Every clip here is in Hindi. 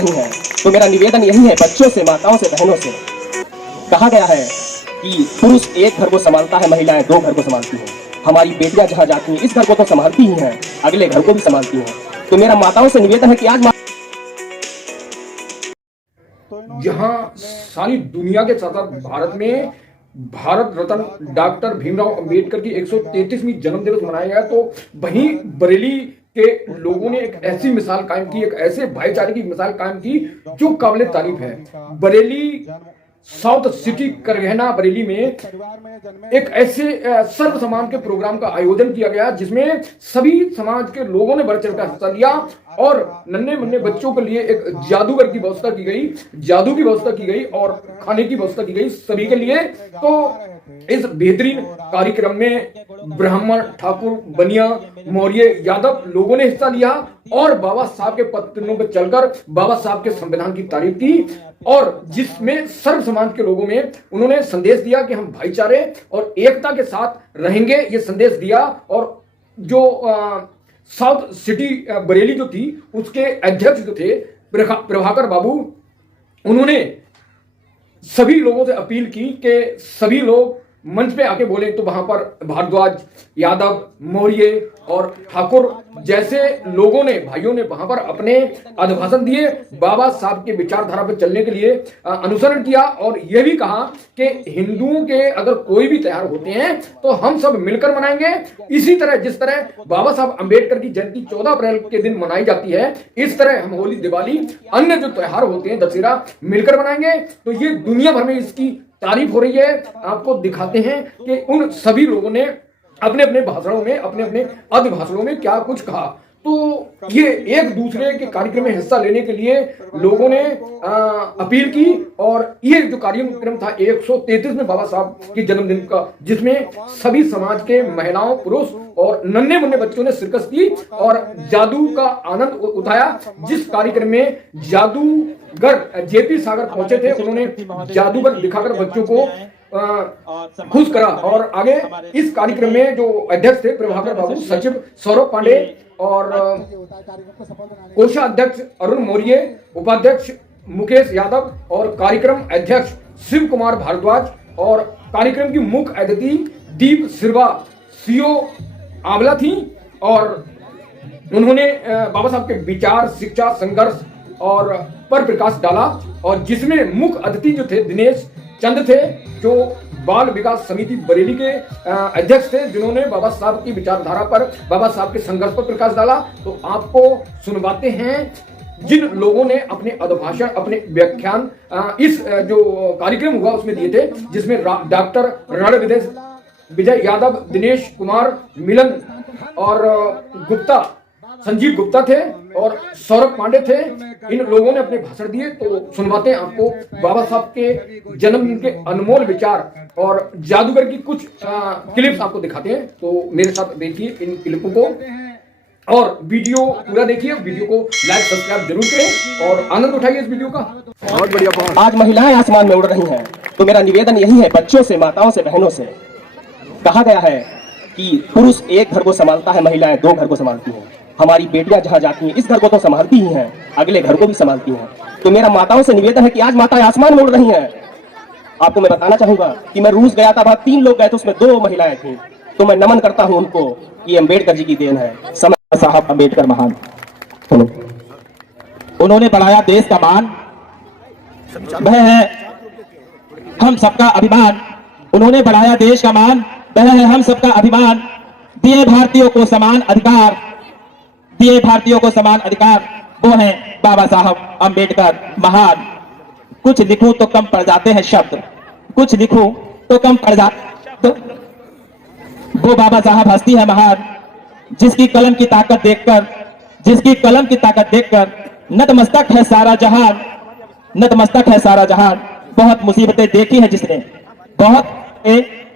नहीं है। तो मेरा निवेदन यही है बच्चों से, माताओं से, बहनों से। कहा गया है कि पुरुष एक घर को संभालता है, महिलाएं दो घर को संभालती हैं। हमारी बेटियां जहां जाती हैं इस घर को तो संभालती ही हैं, अगले घर को भी संभालती हैं। तो मेरा माताओं से निवेदन है कि आज जहां सारी दुनिया के साथ साथ भारत में भारत रत्न डॉक्टर भीमराव अंबेडकर की 133वीं जन्म दिवस मनाया गया, तो वहीं बरेली के लोगों ने एक ऐसी मिसाल कायम की, एक ऐसे भाईचारे की मिसाल कायम की जो काबिल तारीफ है। बरेली साउथ सिटी करगहना बरेली में एक ऐसे सर्व समान के प्रोग्राम का आयोजन किया गया जिसमें सभी समाज के लोगों ने बढ़ चढ़ कर हिस्सा लिया और नन्हे मुन्ने बच्चों के लिए एक जादूगर की व्यवस्था की गई, जादू की व्यवस्था की गई और खाने की व्यवस्था की गई सभी के लिए। तो इस बेहतरीन कार्यक्रम में ब्राह्मण, ठाकुर, बनिया, मौर्य, यादव लोगों ने हिस्सा लिया और बाबा साहब के पत्रों पर चलकर बाबा साहब के संविधान की तारीफ की और जिसमें सर्व समाज के लोगों में उन्होंने संदेश दिया कि हम भाईचारे और एकता के साथ रहेंगे, ये संदेश दिया। और जो साउथ सिटी बरेली जो थी उसके अध्यक्ष जो थे प्रभाकर बाबू, उन्होंने सभी लोगों से अपील की कि सभी लोग मंच पे आके बोले। तो वहां पर भारद्वाज, यादव, मौर्य और ठाकुर जैसे लोगों ने, भाइयों ने वहां पर अपने अभिभाषण दिए, बाबा साहब के विचारधारा पर चलने के लिए अनुसरण किया और यह भी कहा कि हिंदुओं के अगर कोई भी त्योहार होते हैं तो हम सब मिलकर मनाएंगे। इसी तरह जिस तरह बाबा साहब अंबेडकर की जयंती 14 अप्रैल के दिन मनाई जाती है, इस तरह हम होली, दिवाली, अन्य जो त्योहार होते हैं, दशहरा, मिलकर मनाएंगे। तो ये दुनिया भर में इसकी तारीफ हो रही है। आपको दिखाते हैं कि उन सभी लोगों ने अपने अपने भाषणों में, अपने अपने अभिभाषणों में क्या कुछ कहा। तो ये एक दूसरे के कार्यक्रम में हिस्सा लेने के लिए लोगों ने अपील की और ये जो कार्यक्रम था 133 में बाबा साहब के जन्मदिन का, जिसमें सभी समाज के महिलाओं, पुरुष और नन्हे मुन्ने बच्चों ने शिरकत की और जादू का आनंद उठाया। जिस कार्यक्रम में जादूगर जेपी सागर पहुंचे थे, उन्होंने जादूगर दिखाकर बच्चों को खुश करा। और आगे इस कार्यक्रम में जो अध्यक्ष थे प्रभाकर बाबू, सचिव सौरभ पांडे और कोषाध्यक्ष अरुण मौर्य, उपाध्यक्ष मुकेश यादव और कार्यक्रम अध्यक्ष शिव कुमार भारद्वाज और कार्यक्रम की मुख्य अतिथि दीप सिरवा सीओ आंवला थी। और उन्होंने बाबा साहब के विचार, शिक्षा, संघर्ष और पर प्रकाश डाला और जिसमें मुख्य अतिथि जो थे दिनेश चंद थे, जो बाल विकास समिति बरेली के अध्यक्ष थे, जिन्होंने बाबा साहब की विचारधारा पर, बाबा साहब के संघर्ष पर प्रकाश डाला। तो आपको सुनवाते हैं जिन लोगों ने अपने अभिभाषण, अपने व्याख्यान इस जो कार्यक्रम हुआ उसमें दिए थे, जिसमें डॉक्टर रण विजय यादव, दिनेश कुमार मिलन और गुप्ता, संजीव गुप्ता थे और सौरभ पांडे थे। इन लोगों ने अपने भाषण दिए। तो सुनवाते हैं आपको बाबा साहब के जन्मदिन के अनमोल विचार और जादूगर की कुछ क्लिप्स आपको दिखाते हैं। तो मेरे साथ देखिए इन क्लिपों को और वीडियो पूरा देखिए। वीडियो को लाइक, सब्सक्राइब जरूर करें और आनंद उठाइए इस वीडियो का। बहुत बढ़िया। आज महिलाएं आसमान में उड़ रही हैं। तो मेरा निवेदन यही है बच्चों से, माताओं से, बहनों से। कहा गया है कि पुरुष एक घर को संभालता है, महिलाएं दो घर को संभालती हैं। हमारी बेटियां जहां जाती हैं इस घर को तो संभालती ही हैं, अगले घर को भी संभालती हैं। तो मेरा माताओं से निवेदन है कि आज माताएं आसमान में उड़ रही हैं। आपको मैं बताना चाहूंगा कि मैं रूस गया था, वहां 3 लोग गए थे, उसमें 2 महिलाएं थीं। तो मैं नमन करता हूं उनको, ये अंबेडकर जी की देन है। समय साहब अंबेडकर महान, उन्होंने बढ़ाया देश का मान, वह है हम सबका अभिमान। उन्होंने बढ़ाया देश का मान, वह है हम सबका अभिमान। दिए भारतीयों को समान अधिकार, दिए भारतीयों को समान अधिकार, वो है बाबा साहब अंबेडकर महान। कुछ लिखूं तो कम पड़ जाते हैं शब्द, कुछ लिखूं तो कम पड़ जाते। वो बाबा साहब हस्ती है महान, जिसकी कलम की ताकत देखकर, जिसकी कलम की ताकत देखकर नतमस्तक है सारा जहान, नतमस्तक है सारा जहान। बहुत मुसीबतें देखी है जिसने, बहुत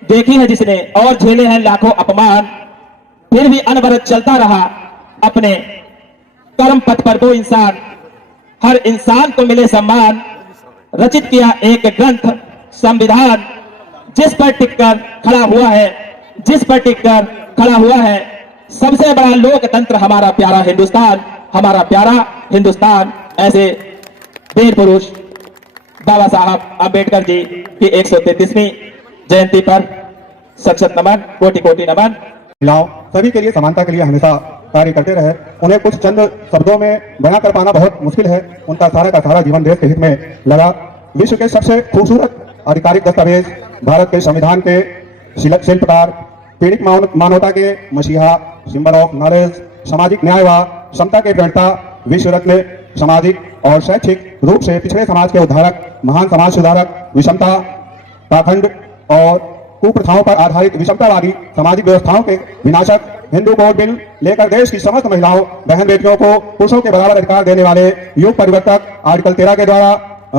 देखी है जिसने और झेले हैं लाखों अपमान, फिर भी अनवरत चलता रहा अपने कर्म पथ पर वो इंसान। हर इंसान को मिले सम्मान, रचित किया एक ग्रंथ संविधान, जिस पर टिककर खड़ा हुआ है, जिस पर टिककर खड़ा हुआ है सबसे बड़ा लोकतंत्र हमारा प्यारा हिंदुस्तान। हमारा प्यारा हिंदुस्तान ऐसे वीर पुरुष बाबा साहब अंबेडकर जी की 133वीं जयंती पर शत शत नमन, कोटि कोटि नमन। महिलाओं सभी के लिए समानता के लिए हमेशा कार्य करते रहे। उन्हें कुछ चंद शब्दों में बयां कर पाना बहुत मुश्किल है। उनका सारा का सारा जीवन देश के हित में लगा। विश्व के सबसे खूबसूरत आधिकारिक दस्तावेज, भारत के संविधान के शिल्पकार, पीड़ित मानवता के मसीहा, सिंबल ऑफ नॉलेज, सामाजिक न्याय व समता के प्रणेता, विश्व रत्न, सामाजिक और शैक्षिक रूप से पिछड़े समाज के उद्धारक, महान समाज सुधारक, विषमता, पाखंड और कुप्रथाओं पर आधारित विषमतावादी सामाजिक व्यवस्थाओं के विनाशक, हिंदू कोड बिल लेकर देश की समस्त महिलाओं बहन बेटियों को पुरुषों के बराबर अधिकार देने वाले युग परिवर्तक आर्टिकल 13 के द्वारा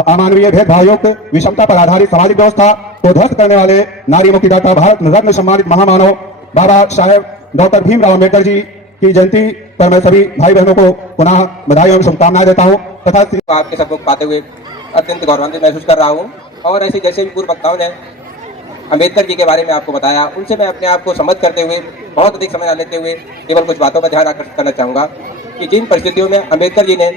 अमानवीय भेदभाव युक्त विषमता पर आधारित सामाजिक व्यवस्था को ध्वस्त करने वाले नारी मुक्तिदाता, भारत रत्न सम्मानित महामानव बाबा साहेब डॉक्टर भीमराव अम्बेडकर जी की जयंती पर मैं सभी भाई बहनों को पुनः बधाई एवं शुभकामनाएं देता हूँ तथा आपके सबको पाते हुए अत्यंत गौरवान्वित महसूस कर रहा हूँ। और ऐसे जैसे भी पूर्व वक्ताओं ने अम्बेडकर जी के बारे में आपको बताया, उनसे मैं अपने आप को समझ करते हुए, बहुत अधिक समय न लेते हुए केवल कुछ बातों पर ध्यान आकर्षित करना चाहूँगा कि जिन परिस्थितियों में अम्बेडकर जी ने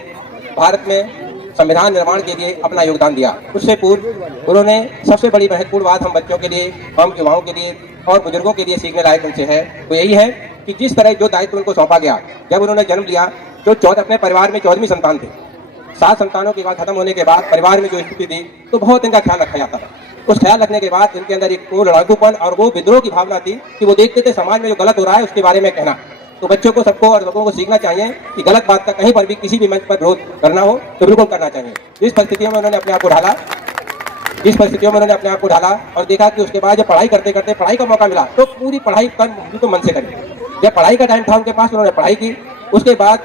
भारत में संविधान निर्माण के लिए अपना योगदान दिया, उससे पूर्व उन्होंने सबसे बड़ी महत्वपूर्ण बात हम बच्चों के लिए, हम युवाओं के लिए और बुजुर्गों के लिए सीखने लायक उनसे है, वो यही है कि जिस तरह जो दायित्व उनको सौंपा गया, जब उन्होंने जन्म लिया, जो अपने परिवार में 14वीं संतान थे, 7 संतानों की बात खत्म होने के बाद परिवार में जो स्थिति थी, तो बहुत इनका ख्याल रखा जाता था। उस ख्याल रखने के बाद इनके अंदर एक वो लड़ाकूपन और वो विद्रोह की भावना थी कि वो देखते थे समाज में जो गलत हो रहा है उसके बारे में कहना। तो बच्चों को, सबको और लोगों को सीखना चाहिए कि गलत बात का कहीं पर भी किसी भी मंच पर विरोध करना हो तो बिल्कुल करना चाहिए। जिस परिस्थितियों में उन्होंने अपने आप को ढाला और देखा कि उसके बाद जब पढ़ाई करते करते पढ़ाई का मौका मिला तो पूरी पढ़ाई तो मन से करी। जब पढ़ाई का टाइम था उनके पास, उन्होंने पढ़ाई की। उसके बाद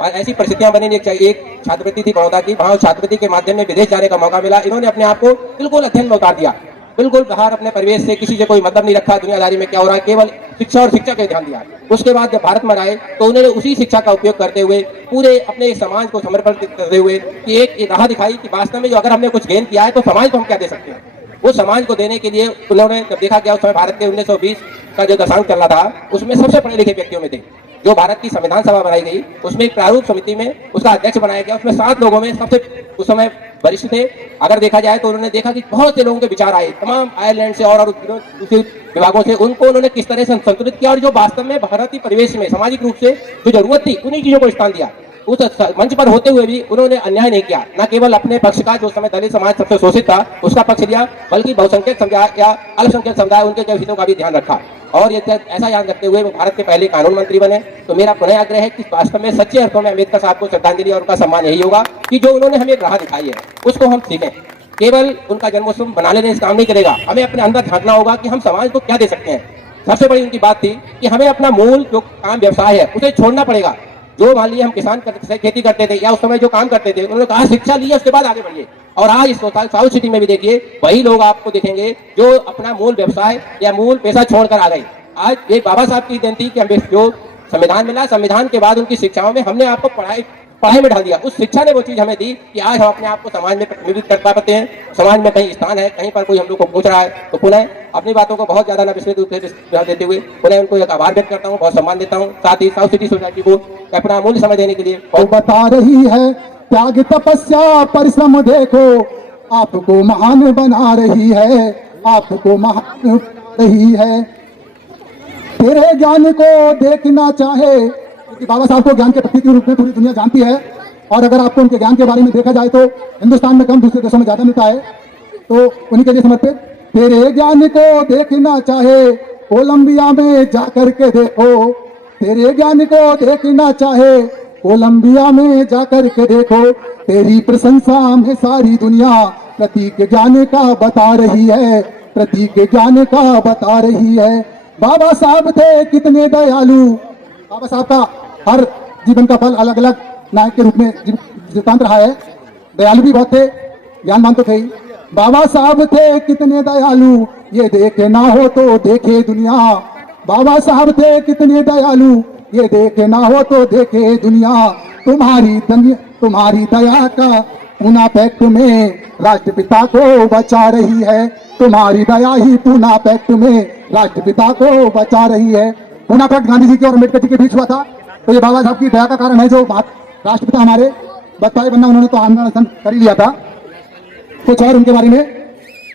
ऐसी परिस्थितियां बनी, एक छात्रवृत्ति थी बड़ौदा की, वहां छात्रवृत्ति के माध्यम में विदेश जाने का मौका मिला। इन्होंने अपने आप को बिल्कुल अध्ययन में उतार दिया, बिल्कुल बाहर अपने परिवेश से किसी से कोई मतलब नहीं रखा, दुनियादारी में क्या हो रहा है, केवल शिक्षा और शिक्षा पे ध्यान दिया। उसके बाद जब भारत में आए तो उन्होंने उसी शिक्षा का उपयोग करते हुए पूरे अपने समाज को समर्पित करते हुए कि एक राह दिखाई कि वास्तव में जो अगर हमने कुछ गेन किया है तो समाज को हम क्या दे सकते हैं। वो समाज को देने के लिए उन्होंने, जब देखा गया उस समय भारत के 1920 का जो दशक चल रहा था, उसमें सबसे पढ़े लिखे व्यक्तियों में थे। जो भारत की संविधान सभा बनाई गई, उसमें एक प्रारूप समिति में उसका अध्यक्ष बनाया गया। उसमें 7 लोगों में सबसे उस समय वरिष्ठ थे। अगर देखा जाए तो उन्होंने देखा कि बहुत से लोगों के विचार आए, तमाम आयरलैंड से और दूसरे विभागों से, उनको उन्होंने किस तरह से संतुलित किया और जो वास्तव में भारतीय परिवेश में सामाजिक रूप से जो जरूरत थी, उन्हीं चीजों को स्थान दिया। उस मंच पर होते हुए भी उन्होंने अन्याय नहीं किया, न केवल अपने पक्ष का, जो समय दलित समाज सबसे शोषित था, उसका पक्ष लिया, बल्कि बहुसंख्यक समुदाय या अल्पसंख्यक समुदाय, उनके जो हितों का भी ध्यान रखा। और ये ऐसा याद रखते हुए वो भारत के पहले कानून मंत्री बने। तो मेरा पुनः आग्रह है कि वास्तव में सच्चे अर्थों में अम्बेडकर साहब को श्रद्धांजलि और उनका सम्मान यही होगा कि जो उन्होंने हमें एक राह दिखाई है उसको हम सीखें। केवल उनका जन्मोत्सव मना लेने से काम नहीं करेगा, हमें अपने अंदर झांकना होगा कि हम समाज को क्या दे सकते हैं। सबसे बड़ी उनकी बात थी कि हमें अपना मूल जो काम व्यवसाय है उसे छोड़ना पड़ेगा। जो मान लीजिए हम किसान खेती करते थे या उस समय जो काम करते थे, उन्होंने कहा शिक्षा ली उसके बाद आगे बढ़िए। और आज इस साउथ सिटी में भी देखिए, वही लोग आपको दिखेंगे जो अपना मूल व्यवसाय या मूल पैसा छोड़कर आ गए। आज ये बाबा साहब की जयंती कि हमें जो संविधान मिला, संविधान के बाद उनकी शिक्षाओं में हमने आपको पढ़ाई में डाल दिया। उस शिक्षा ने वो चीज हमें दी कि आज हम अपने आप को समाज में प्रतिनिधित्व कर पाते हैं। समाज में कहीं स्थान है, कहीं पर कोई हम लोग को पूछ रहा है, तो पुनः अपनी बातों को बहुत ज्यादा न विस्तृत रूप से देते हुए पुनः उनको एक आभार व्यक्त करता हूँ, बहुत सम्मान देता हूँ। साथ ही साउथ सिटी सोसाइटी को अपना अमूल्य समय देने के लिए बता रही है, त्याग तपस्या परिश्रम देखो आपको महान बना रही है, आपको महान रही है। तेरे ज्ञान को देखना चाहे, क्योंकि बाबा साहब को ज्ञान के प्रतीक के रूप में पूरी दुनिया जानती है। और अगर आपको उनके ज्ञान के बारे में देखा जाए तो हिंदुस्तान में कम, दूसरे देशों में ज्यादा मिलता है, तो उन्हीं के लिए समर्पित। तेरे ज्ञान को देखना चाहे कोलंबिया में जाकर के देखो, तेरे ज्ञान को देखना चाहे कोलंबिया में जाकर के देखो। तेरी प्रशंसा में सारी दुनिया प्रतीक ज्ञान का बता रही है, प्रतीक ज्ञान का बता रही है। बाबा साहब थे कितने दयालु। बाबा साहब का हर जीवन का फल अलग अलग नायक के रूप में जीवंत रहा है। दयालु भी बहुत थे, ज्ञानवान तो थे ही। बाबा साहब थे कितने दयालु, ये देखे ना हो तो देखे दुनिया। बाबा साहब थे कितने दयालु, ये देखे ना हो तो देखे दुनिया। तुम्हारी दया का पूना पैक्ट में राष्ट्रपिता को बचा रही है, तुम्हारी दया ही पूना पैक्ट में राष्ट्रपिता को बचा रही है। पूना पैक्ट गांधी जी के और अम्बेडकर जी के बीच हुआ था, तो ये बाबा साहब की दया का कारण है जो राष्ट्रपिता हमारे बचपाई बन्ना, उन्होंने तो आंदोलन कर ही लिया था। कुछ और उनके बारे में,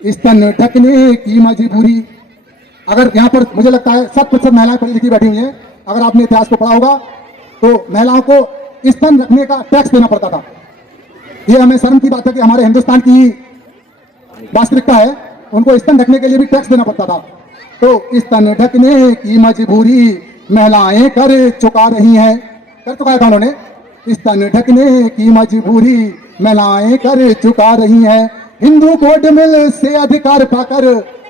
स्तन ढकने की मजबूरी। अगर यहाँ पर मुझे लगता है 100% महिलाएं पढ़ी लिखी बैठी हुई हैं। अगर आपने इतिहास को पढ़ा होगा तो महिलाओं को स्तन रखने का टैक्स देना पड़ता था। ये हमें शर्म की बात है कि हमारे हिंदुस्तान की वास्तविकता है, उनको स्तन ढकने के लिए भी टैक्स देना पड़ता था। तो स्तन ढकने की मजबूरी महिलाएं कर चुका रही हैं। कर चुका है था उन्होंने। स्तन ढकने की मजबूरी महिलाएं कर चुका रही हैं। हिंदू कोड बिल से अधिकार पाकर,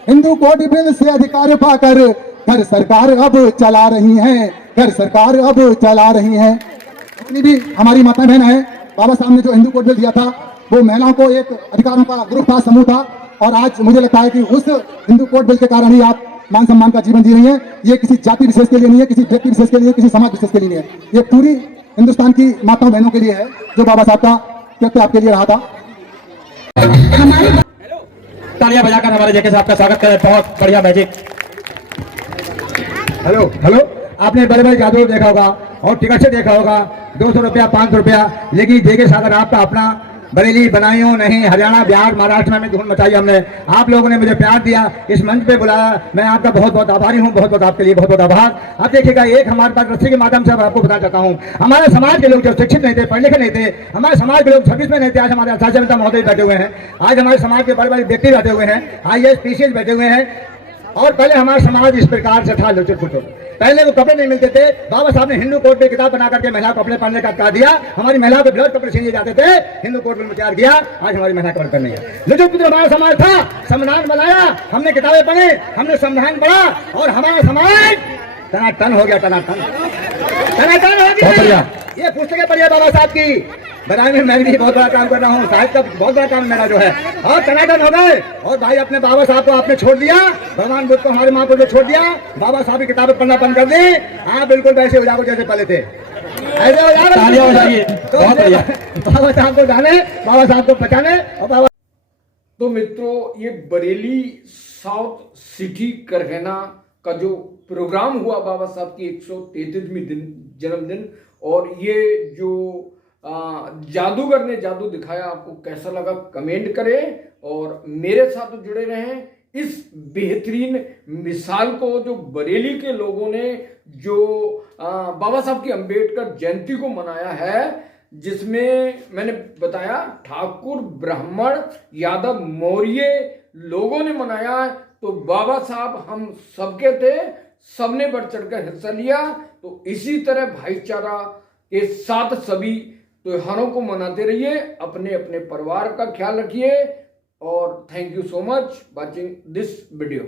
हिंदू कोड बिल से अधिकार पाकर घर सरकार अब चला रही हैं, घर सरकार अब चला रही हैं। जितनी भी हमारी माता बहन है, बाबा साहब ने जो हिंदू कोड बिल दिया था वो महिलाओं को एक अधिकारों का ग्रुप था, समूह था। और आज मुझे लगता है कि उस हिंदू कोड बिल के कारण ही आप मान सम्मान का जीवन जी रही हैं। ये किसी जाति विशेष के लिए नहीं है, किसी व्यक्ति विशेष के लिए, किसी समाज विशेष के लिए नहीं है। ये पूरी हिंदुस्तान की माताओं बहनों के लिए है, जो बाबा साहब का कृत्य आपके लिए रहा था। तालियां बजाकर हमारे जेके साहब का स्वागत करें। बहुत बढ़िया मैजिक। हेलो हेलो, आपने बड़े बड़े जादू देखा होगा और टिकट से देखा होगा 200 रुपया 500 रुपया, लेकिन जेके सागर आपका अपना बरेली बनाइयों नहीं, हरियाणा बिहार महाराष्ट्र में धूम मचाई हमने। आप लोगों ने मुझे प्यार दिया, इस मंच पे बुलाया, मैं आपका बहुत बहुत आभारी हूँ। बहुत बहुत आपके लिए बहुत बहुत आभार। अब देखिएगा, एक हमारे पास रस्सी के माध्यम से आपको बताना चाहता हूँ। हमारे समाज के लोग जो शिक्षित नहीं थे, पढ़े लिखे नहीं थे, हमारे समाज के लोग सर्विस में नहीं थे, आज हमारे आचार्य महोदय बैठे हुए हैं। आज हमारे समाज के बड़े बड़े व्यक्ति बैठे हुए हैं, IAS PCS बैठे हुए हैं। और पहले हमारा समाज इस प्रकार से था, लुचुर पुचुर। पहले वो कपड़े नहीं मिलते थे। बाबा साहब ने हिंदू कोड पे किताब बना करके महिला कपड़े पहनने का कहा दिया। हमारी महिलाओं के ब्लाउज कपड़े सिले जाते थे, हिंदू कोड में तैयार किया। आज हमारी महिला कपड़े पहन नहीं है। लुचुर पुचुर हमारा समाज था। संविधान बनाया, हमने किताबें पढ़ी, हमने संविधान पढ़ा और हमारा समाज टनाटन हो गया, टनाटन हो गया। ये पुस्तकें पढ़ी है बाबा साहब की, बनाने में मैं भी बहुत बड़ा काम कर रहा हूँ, साहित्य का बहुत बड़ा काम मेरा जो है। और टनाटन हो गए। और भाई अपने बाबा साहब को आपने छोड़ दिया, भगवान बुद्ध को हमारे माँ को जो छोड़ दिया, बाबा साहब की किताबें पढ़ना बंद कर दी। आप बिल्कुल वैसे हो जाओ जैसे पहले थे, ऐसे हो जाओ। बाबा साहब को जाने, बाबा साहब को बचाने और बाबा। तो मित्रों, ये बरेली साउथ सिटी करहना का जो प्रोग्राम हुआ बाबा साहब की 133वीं जन्मदिन, और ये जो जादूगर ने जादू दिखाया, आपको कैसा लगा कमेंट करें और मेरे साथ जुड़े रहें। इस बेहतरीन मिसाल को जो बरेली के लोगों ने जो बाबा साहब की अंबेडकर जयंती को मनाया है, जिसमें मैंने बताया ठाकुर ब्राह्मण यादव मौर्य लोगों ने मनाया, तो बाबा साहब हम सबके थे, सबने बढ़ चढ़कर हिस्सा लिया। तो इसी तरह भाईचारा के साथ सभी त्योहारों को मनाते रहिए, अपने अपने परिवार का ख्याल रखिए और thank you so much watching this video.